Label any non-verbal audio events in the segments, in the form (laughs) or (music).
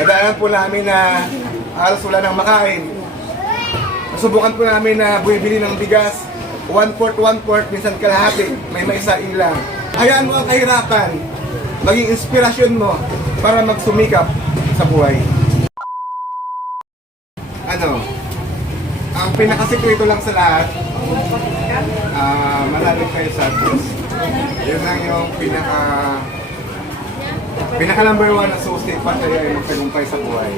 Nadaanan po namin na halos wala nang makain. Nasubukan po namin na bumibili ng bigas, one fourth, one fourth, minsan kalahati, may maisaing lang. Hayaan mo ang kahirapan, maging inspirasyon mo para magsumikap sa buhay. Ano, ang pinakasikreto lang sa lahat, ah malalim kayo sa Diyos. Yun lang yung pinaka pinaka number one na susi pa tayo ay magtagumpay sa buhay.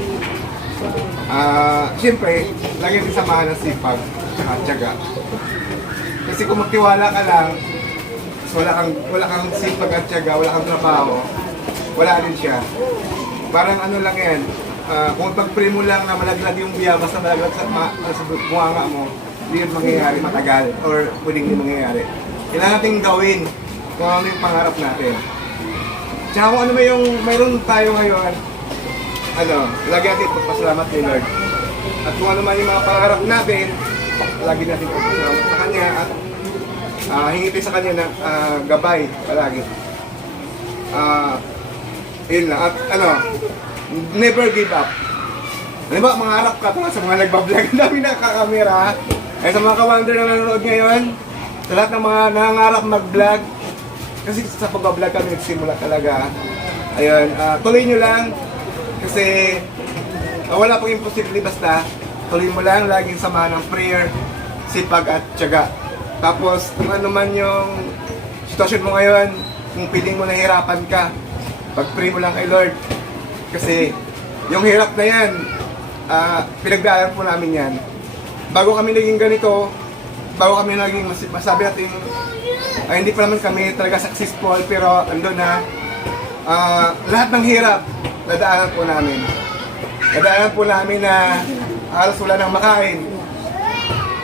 Ah, siyempre, lagi din samahan ng sipag at tiyaga. Kasi kung magtiwala ka lang, wala kang, wala kang sipag at tiyaga, wala kang trabaho, wala din siya. Parang ano lang yan, ah, kung pag-pray mo lang na malaglag yung biya, basta malaglag sa, ma, sa bunganga mo, hindi yun mangyayari matagal or pwedeng hindi mangyayari. Kailangan natin gawin kung ano yung pangarap natin. Tsaka kung ano may yung mayroon tayo ngayon, ano, lagi natin pagpasalamat kay Lord. At kung ano man yung mga pangarap natin, lagi natin pagpasalamat sa Kanya at uh, hingipin sa Kanya ng ah, gabay palagi. Ah, yun lang. At ano, never give up. Ano ba, mangarap ka tungkol sa mga nagbablog. (laughs) Ang dami nakakamera. Eh sa mga ka-wonder na nanonood ngayon, sa lahat ng mga nangangarap mag-vlog, kasi sa pag-vlog kami nagsimula talaga. Ayun, ah, tuloy nyo lang. Kasi ah, wala pong imposible basta. Tuloy mo lang, laging samahan ng prayer, sipag at tiyaga. Tapos kung ano man yung sitwasyon mo ngayon, kung piling mo nahihirapan ka, pag-pray mo lang kay Lord. Kasi yung hirap na yan, ah, pinagdaanan po namin yan. Bago kami naging ganito, bago kami naging mas- masabi natin ay hindi pa naman kami talaga successful pero andun na ah, lahat ng hirap nadaanan po namin. Nadaanan po namin na halos wala nang makain.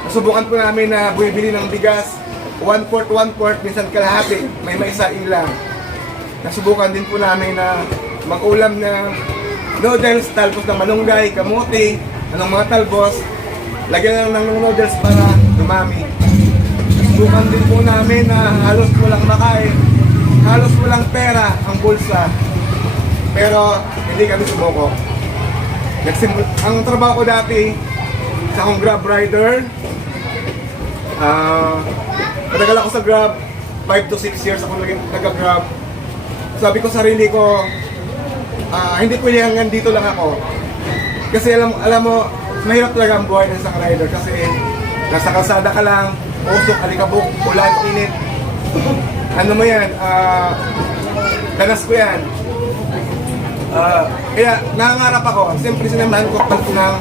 Nasubukan po namin na bumibili ng bigas, one fourth, one fourth, minsan kalahati, may maisaing lang. Nasubukan din po namin na mag-ulam ng noodles, talbos ng malunggay, kamuti, anong mga talbos. Lagyan lang ng noodles para dumami. Subukan din po namin na halos walang makain, halos walang pera ang bulsa. Pero hindi kami sumuko. Nagsimul- ang trabaho ko dati, sa akong Grab rider, ah matagal ako sa Grab, 5 to 6 years ako naging taga-Grab. Sabi ko sarili ko, ah hindi pwede hanggang dito lang ako. Kasi alam alam mo, mahirap talaga ang buhay ng isang rider kasi nasa kalsada ka lang, usok, alikabok, ulan, init. Ano mo yan, ah danas ko yan. Ah, kaya nangangarap ako, siyempre sinamahan ko ng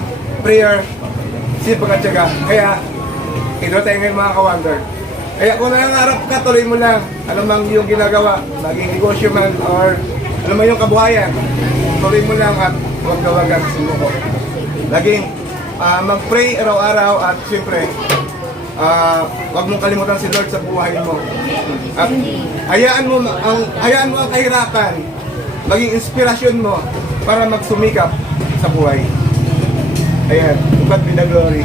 prayer, sipag at tiyaga. Kaya, ito tayo ngayon mga ka-wonder. Kaya kung nangangarap ka, tuloy mo lang. Ano mang yung ginagawa, maging negosyo man or ano man yung kabuhayan, tuloy mo lang at huwag ka wag sumuko. Laging ah, mag-pray araw-araw at siyempre, ah, huwag mong kalimutan si Lord sa buhay mo. At hayaan mo ang hayaan mo ang kahirapan maging inspirasyon mo para magsumikap sa buhay. Ayan, God be the glory.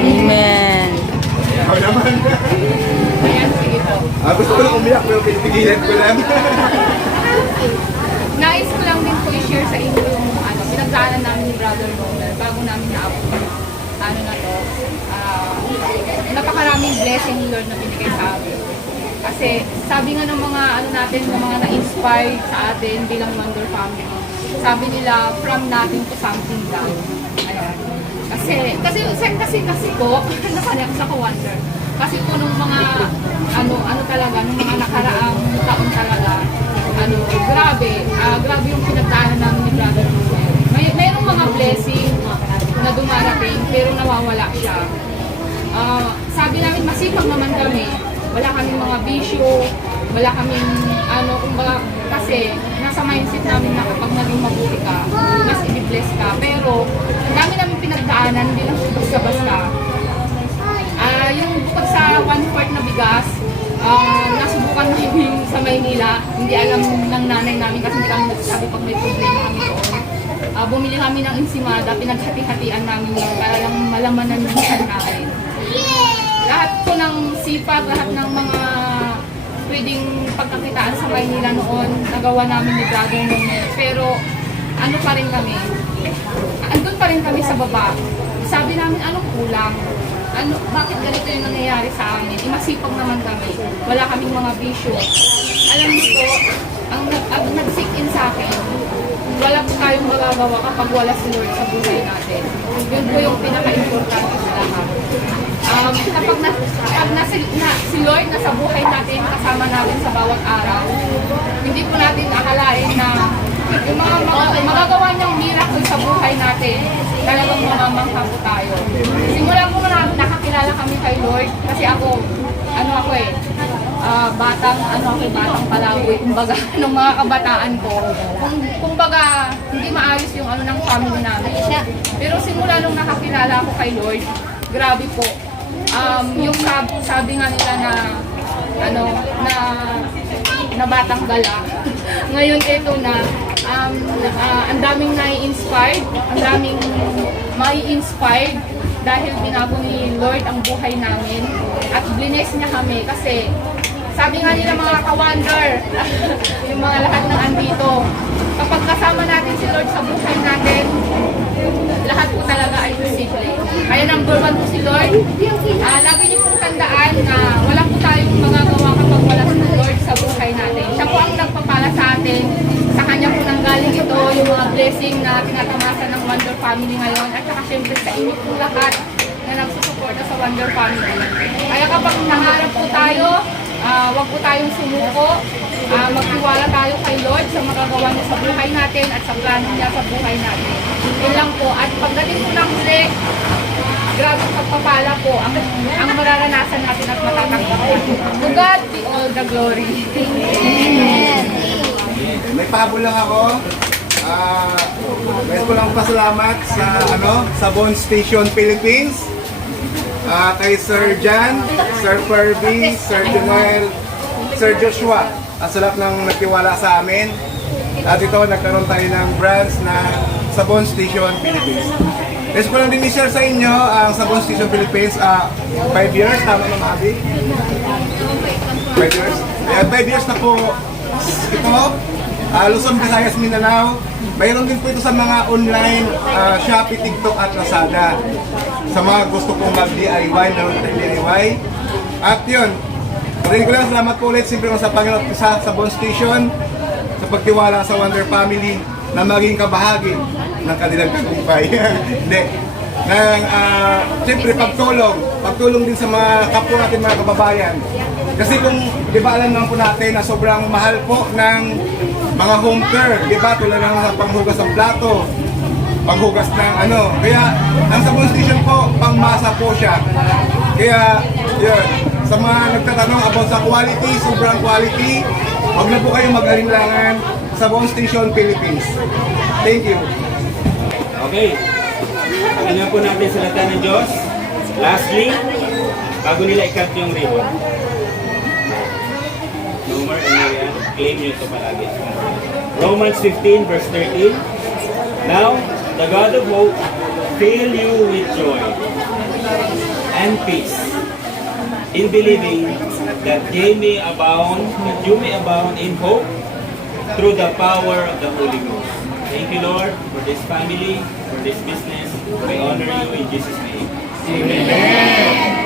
Amen. Ako naman. Ah, gusto ko lang umiyak pero pinipigilan ko lang. Nais ko lang din po i-share sa inyo yung pinagdaanan namin ni Brother Romer bago namin yung ano na to. ah, napakaraming blessing ni Lord na binigay sa amin. Kasi sabi nga ng mga ano natin, ng mga na-inspire sa atin bilang Wonder Family, sabi nila, from nothing to something done. Ayan. Kasi, kasi, kasi, kasi po, (laughs) nasali ako sa ka-wonder. Kasi po nung mga, ano, ano talaga, nung mga nakaraang taon talaga, ano, grabe, ah, grabe yung pinagdaanan namin ni Brother Ruel. May, mayroong mga blessing na dumarating, pero nawawala siya. Ah, sabi namin, masipag naman kami. Wala kaming mga bisyo, wala kaming, ano, kumbaga, kasi nasa mindset namin na kapag naging mabuti ka, mas i-bless ka. Pero, ang dami namin pinagdaanan, hindi lang basta-basta. Ah, yung bukod sa one-fourth na bigas, ah, nasubukan (laughs) namin sa Maynila. Hindi alam ng nanay namin kasi hindi kami nagsasabi pag may problema kami doon. Ah, bumili kami ng insimada, pinaghati-hatian namin yun para lang malamanan ng namin. Lahat po ng sipag, lahat ng mga pwedeng pagkakitaan sa Maynila noon, nagawa namin ni Brother Nomer. Pero ano pa rin kami, andun pa rin kami sa baba. Sabi namin, anong kulang? Ano, bakit ganito yung nangyayari sa amin? Imasipag naman kami. Wala kaming mga bisyo. Alam niyo po, ang, ang nag-sink in sa akin, wala po tayong magagawa kapag wala si Lord sa buhay natin. Yun po yung pinaka-importante sa lahat. Um, kapag na, kapag na, si, na, si Lord nasa buhay natin, kasama natin sa bawat araw, hindi po natin akalain na yung mga, mga magagawa niyang miracle sa buhay natin, talagang mamamangha po tayo. Simula po na nakakilala kami kay Lord, kasi ako, ano ako eh, ah, batang, ano ako, batang palaboy, kumbaga, (laughs) nung mga kabataan ko. Kung, kumbaga, hindi maayos yung ano ng family namin. Pero simula nung nakakilala ako kay Lord, grabe po. Um, yung sabi, sabi nga nila na, ano, na, na batang gala. (laughs) Ngayon ito na, um, ah, ang daming nai-inspired, ang daming mai-inspired dahil binago ni Lord ang buhay namin at blines niya kami kasi sabi nga nila mga ka-wonder, (laughs) yung mga lahat ng andito, kapag kasama natin si Lord sa buhay natin, lahat po talaga ay posible. Kaya number one po si Lord. Ah, lagi niyo pong tandaan na wala po tayong magagawa kapag wala si Lord sa buhay natin. Siya po ang nagpapala sa atin. Sa Kanya po nanggaling ito, yung mga blessing na tinatamasa ng Wonder Family ngayon. At saka syempre sa inyo po lahat na nagsusuporta sa Wonder Family. Kaya kapag nangarap po tayo, ah, wag po tayong sumuko. Ah, magtiwala tayo kay Lord sa magagawa niya sa buhay natin at sa plano niya sa buhay natin. Yun lang po. At pagdating po ng huli, grabe pagpapala po ang, ang mararanasan natin at matatanggap. To God be all the glory. May pahabol lang ako. Uh, ko lang pasalamat sa ano, sa Bond Station Philippines. Ah, kay Sir Jan, Sir Ferby, Sir Joel, Sir Joshua. Ang sarap ng nagtiwala sa amin. At ito, nagkaroon tayo ng branch na Sabon Station Philippines. Guys ko lang din i-share sa inyo ang Sabon Station Philippines. 5 years, tama na Mabi? 5 years? Ayan, 5 years na po ito. ah, Luzon, Visayas, Mindanao. Mayroon din po ito sa mga online ah, Shopee, TikTok at Lazada. Sa mga gusto pong mag-DIY, meron tayong DIY. At yun, Maraming ko lang salamat po ulit siyempre sa Panginoon sa, sa Bond Station sa pagtiwala sa Wonder Family na maging kabahagi ng kanilang tagumpay. (laughs) Hindi. Nang, ah, siyempre, pagtulong. Pagtulong din sa mga kapwa natin mga kababayan. Kasi kung, di ba alam naman po natin na sobrang mahal po ng mga home care. Di ba? Tulad ng sa panghugas ng plato, panghugas ng ano. Kaya, ang sabon station po, pangmasa po siya. Kaya, yun. Sa mga nagtatanong about sa quality, sobrang quality, huwag na po kayong mag-alinlangan sa Bone Station Philippines. Thank you. Okay. Pakinggan po natin sa salita ng Diyos. Lastly, bago nila i-cut yung ribbon. Claim nyo ito palagi. Romans 15 verse 13. Now, the God of hope fill you with joy and peace in believing that ye may abound, that you may abound in hope through the power of the Holy Ghost. Thank you, Lord, for this family, for this business. We honor you in Jesus' name. Ayan,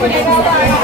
Thank.